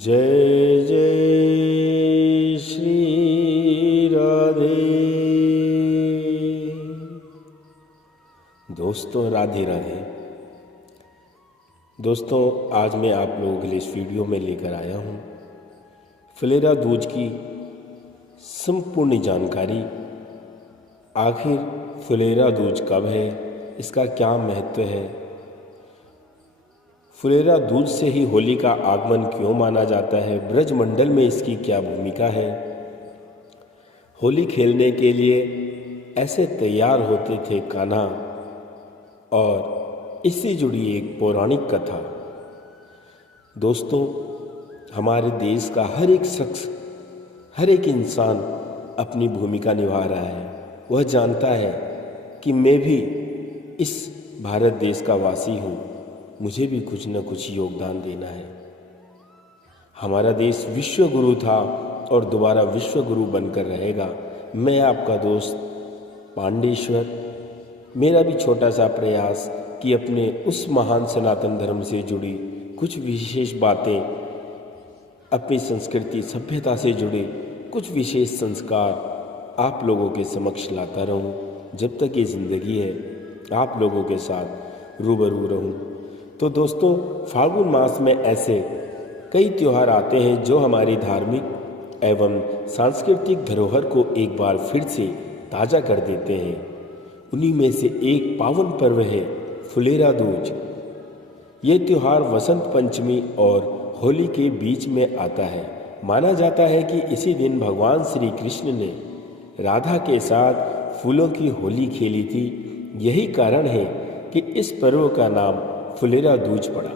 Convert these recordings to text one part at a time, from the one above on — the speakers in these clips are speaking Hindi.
जय जय श्री राधे। दोस्तों राधे राधे। दोस्तों आज मैं आप लोगों के लिए इस वीडियो में लेकर आया हूँ फुलेरा दूज की संपूर्ण जानकारी। आखिर फुलेरा दूज कब है, इसका क्या महत्व है, फुलेरा दूज से ही होली का आगमन क्यों माना जाता है, ब्रजमंडल में इसकी क्या भूमिका है। होली खेलने के लिए ऐसे तैयार होते थे कान्हा, और इससे जुड़ी एक पौराणिक कथा। दोस्तों हमारे देश का हर एक शख्स, हर एक इंसान अपनी भूमिका निभा रहा है। वह जानता है कि मैं भी इस भारत देश का वासी हूँ, मुझे भी कुछ न कुछ योगदान देना है। हमारा देश विश्व गुरु था और दोबारा विश्व गुरु बनकर रहेगा। मैं आपका दोस्त पांडेश्वर, मेरा भी छोटा सा प्रयास कि अपने उस महान सनातन धर्म से जुड़ी कुछ विशेष बातें, अपनी संस्कृति सभ्यता से जुड़े कुछ विशेष संस्कार आप लोगों के समक्ष लाता रहूं। जब तक ये ज़िंदगी है आप लोगों के साथ रूबरू रहूं। तो दोस्तों फाल्गुन मास में ऐसे कई त्योहार आते हैं जो हमारी धार्मिक एवं सांस्कृतिक धरोहर को एक बार फिर से ताज़ा कर देते हैं। उन्हीं में से एक पावन पर्व है फुलेरा दूज। ये त्योहार वसंत पंचमी और होली के बीच में आता है। माना जाता है कि इसी दिन भगवान श्री कृष्ण ने राधा के साथ फूलों की होली खेली थी। यही कारण है कि इस पर्व का नाम फुलेरा दूज पड़ा।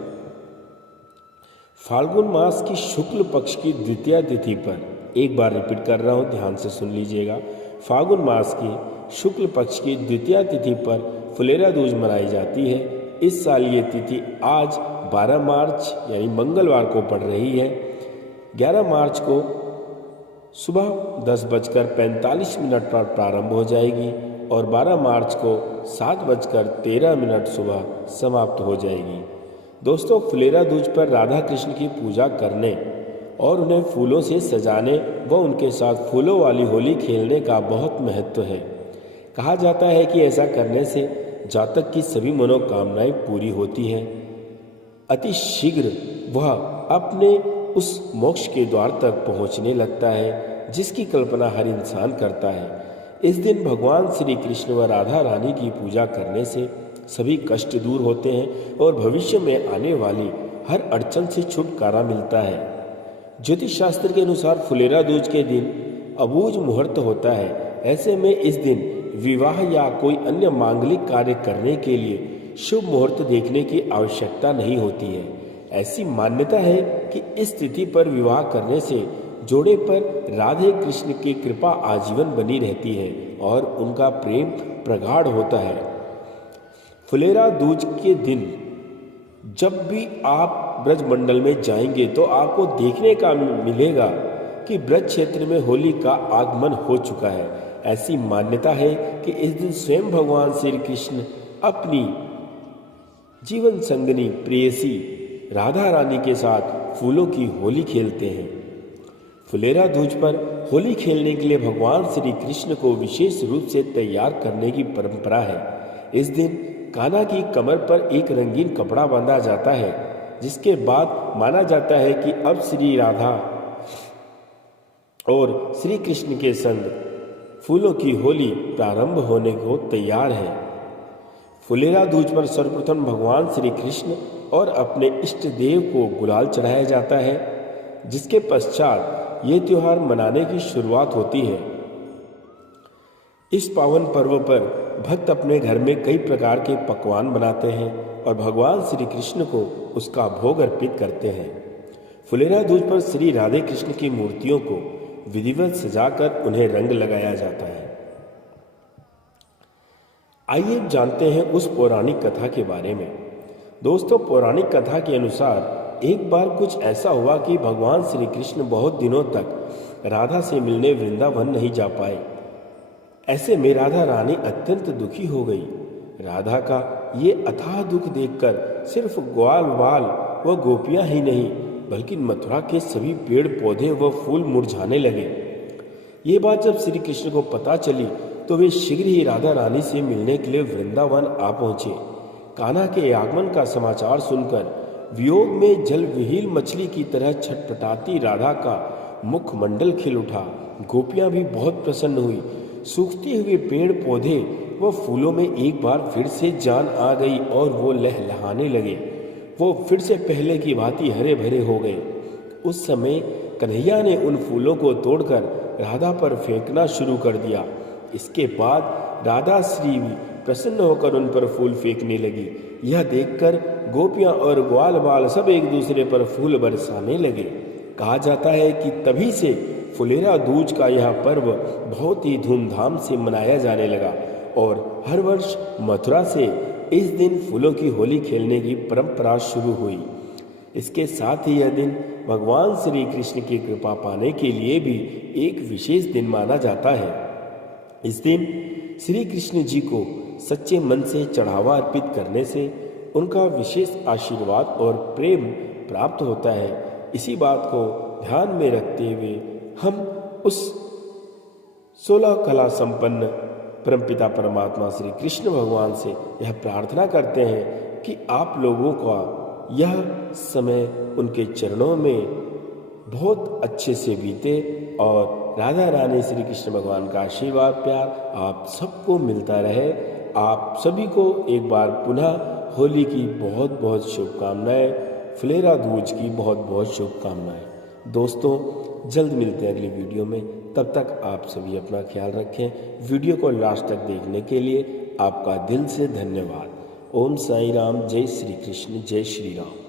फाल्गुन मास की शुक्ल पक्ष की द्वितीया तिथि पर, एक बार रिपीट कर रहा हूँ, ध्यान से सुन लीजिएगा। फाल्गुन मास की शुक्ल पक्ष की द्वितीया तिथि पर फुलेरा दूज मनाई जाती है। इस साल ये तिथि आज 12 मार्च यानी मंगलवार को पड़ रही है। 11 मार्च को सुबह 10:45 पर प्रारंभ हो जाएगी और 12 मार्च को 7:13 सुबह समाप्त हो जाएगी। दोस्तों फुलेरा दूज पर राधा कृष्ण की पूजा करने और उन्हें फूलों से सजाने व उनके साथ फूलों वाली होली खेलने का बहुत महत्व है। कहा जाता है कि ऐसा करने से जातक की सभी मनोकामनाएं पूरी होती हैं। अति शीघ्र वह अपने उस मोक्ष के द्वार तक पहुंचने लगता है जिसकी कल्पना हर इंसान करता है। इस दिन भगवान श्री कृष्ण व राधा रानी की पूजा करने से सभी कष्ट दूर होते हैं और भविष्य में आने वाली हर अड़चन से छुटकारा मिलता है। ज्योतिष शास्त्र के अनुसार फुलेरा दूज के दिन अबूझ मुहूर्त होता है। ऐसे में इस दिन विवाह या कोई अन्य मांगलिक कार्य करने के लिए शुभ मुहूर्त देखने की आवश्यकता नहीं होती है। ऐसी मान्यता है कि इस तिथि पर विवाह करने से जोड़े पर राधे कृष्ण की कृपा आजीवन बनी रहती है और उनका प्रेम प्रगाढ़ होता है। फुलेरा दूज के दिन जब भी आप ब्रजमंडल में जाएंगे तो आपको देखने का मिलेगा कि ब्रज क्षेत्र में होली का आगमन हो चुका है। ऐसी मान्यता है कि इस दिन स्वयं भगवान श्री कृष्ण अपनी जीवन संगनी प्रेयसी राधा रानी के साथ फूलों की होली खेलते हैं। फुलेरा दूज पर होली खेलने के लिए भगवान श्री कृष्ण को विशेष रूप से तैयार करने की परंपरा है। इस दिन कान्हा की कमर पर एक रंगीन कपड़ा बांधा जाता है, जिसके बाद माना जाता है कि अब श्री राधा और श्री कृष्ण के संग फूलों की होली प्रारंभ होने को तैयार है। फुलेरा दूज पर सर्वप्रथम भगवान श्री कृष्ण और अपने इष्ट देव को गुलाल चढ़ाया जाता है, जिसके पश्चात ये त्योहार मनाने की शुरुआत होती है। इस पावन पर्व पर भक्त अपने घर में कई प्रकार के पकवान बनाते हैं और भगवान श्री कृष्ण को उसका भोग अर्पित करते हैं। फुलेरा दूज पर श्री राधे कृष्ण की मूर्तियों को विधिवत सजाकर उन्हें रंग लगाया जाता है। आइए जानते हैं उस पौराणिक कथा के बारे में। दोस्तों पौराणिक कथा के अनुसार एक बार कुछ ऐसा हुआ कि भगवान श्री कृष्ण बहुत दिनों तक राधा से मिलने वृंदावन नहीं जा पाए। ऐसे में राधा रानी अत्यंत दुखी हो गई। राधा का ये अथाह दुख देखकर सिर्फ ग्वाल बाल व गोपियां ही नहीं बल्कि मथुरा के सभी पेड़ पौधे व फूल मुरझाने लगे। ये बात जब श्री कृष्ण को पता चली तो वे शीघ्र ही राधा रानी से मिलने के लिए वृंदावन आ पहुंचे। कान्हा के आगमन का समाचार सुनकर वियोग में जल विहीन मछली की तरह छटपटाती राधा का मुखमंडल खिल उठा। गोपियां भी बहुत प्रसन्न हुई। सूखते हुए पेड़ पौधे व फूलों में एक बार फिर से जान आ गई और वो लहलहाने लगे। वो फिर से पहले की भांति हरे भरे हो गए। उस समय कन्हैया ने उन फूलों को तोड़कर राधा पर फेंकना शुरू कर दिया। इसके बाद राधा श्री भी प्रसन्न होकर उन पर फूल फेंकने लगी। यह देखकर गोपियां और ग्वाल बाल सब एक दूसरे पर फूल बरसाने लगे। कहा जाता है कि तभी से फुलेरा दूज का यह पर्व बहुत ही धूमधाम से मनाया जाने लगा और हर वर्ष मथुरा से इस दिन फूलों की होली खेलने की परंपरा शुरू हुई। इसके साथ ही यह दिन भगवान श्री कृष्ण की कृपा पाने के लिए भी एक विशेष दिन माना जाता है। इस दिन श्री कृष्ण जी को सच्चे मन से चढ़ावा अर्पित करने से उनका विशेष आशीर्वाद और प्रेम प्राप्त होता है। इसी बात को ध्यान में रखते हुए हम उस 16 कला संपन्न परमपिता परमात्मा श्री कृष्ण भगवान से यह प्रार्थना करते हैं कि आप लोगों का यह समय उनके चरणों में बहुत अच्छे से बीते और राधा रानी श्री कृष्ण भगवान का आशीर्वाद प्यार आप सबको मिलता रहे। आप सभी को एक बार पुनः होली की बहुत बहुत शुभकामनाएं, फुलेरा दूज की बहुत बहुत शुभकामनाएं। दोस्तों जल्द मिलते हैं अगली वीडियो में। तब तक आप सभी अपना ख्याल रखें। वीडियो को लास्ट तक देखने के लिए आपका दिल से धन्यवाद। ओम साई राम, जय श्री कृष्ण, जय श्री राम।